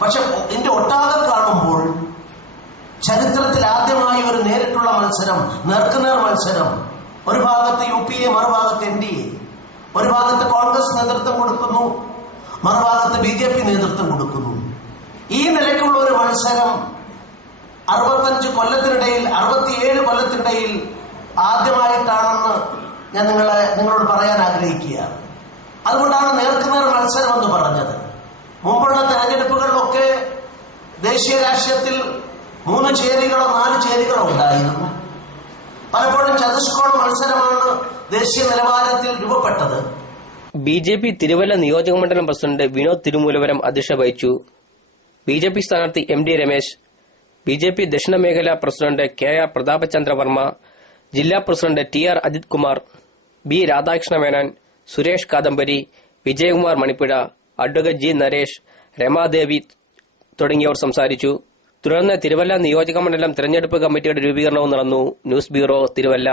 പക്ഷെ ഇതിന്റെ ഒട്ടാകെ കാണുമ്പോൾ ചരിത്രത്തിൽ ആദ്യമായി ഒരു നേരിട്ടുള്ള മത്സരം, നേർക്കുനേർ മത്സരം. ഒരു ഭാഗത്ത് UPA, മറുഭാഗത്ത് NDA. ഒരു ഭാഗത്ത് കോൺഗ്രസ് നേതൃത്വം കൊടുക്കുന്നു, മറുഭാഗത്ത് BJP നേതൃത്വം കൊടുക്കുന്നു. ഈ നിലയ്ക്കുള്ള ഒരു മത്സരം 65 കൊല്ലത്തിനിടയിൽ, 67 കൊല്ലത്തിനിടയിൽ ആദ്യമായിട്ടാണെന്ന് ഞാൻ നിങ്ങളോട് പറയാൻ ആഗ്രഹിക്കുക. അതുകൊണ്ടാണ് നേർക്കുനേർ മത്സരം എന്ന് പറഞ്ഞത്. മുമ്പുള്ള തെരഞ്ഞെടുപ്പുകളിലൊക്കെ ദേശീയ രാഷ്ട്രീയത്തിൽ 3 ചേരികളോ 4 ചേരികളോ ഉണ്ടായിരുന്നു. പലപ്പോഴും ചതുഷ്കോണ മത്സരമാണ് ദേശീയ നിലവാരത്തിൽ രൂപപ്പെട്ടത്. BJP തിരുവല്ല നിയോജകമണ്ഡലം പ്രസിഡന്റ് വിനോദ് തിരുമൂലവരം അധ്യക്ഷത വഹിച്ചു. BJP സ്ഥാനാർത്ഥി MD രമേശ്, BJP ദക്ഷിണ മേഖലാ പ്രസിഡന്റ് KR പ്രതാപചന്ദ്ര വർമ്മ, ജില്ലാ president TR Ajith Kumar, B Radhakrishna Menon, Suresh Kadambari, Vijayakumar Manippuzha, advocate G Naresh, Ramadevi തുടങ്ങിയവർ സംസാരിച്ചു. തുടർന്ന് തിരുവല്ല നിയോജകമണ്ഡലം തെരഞ്ഞെടുപ്പ് കമ്മിറ്റിയുടെ രൂപീകരണവും നടന്നു. News bureau, Thiruvalla.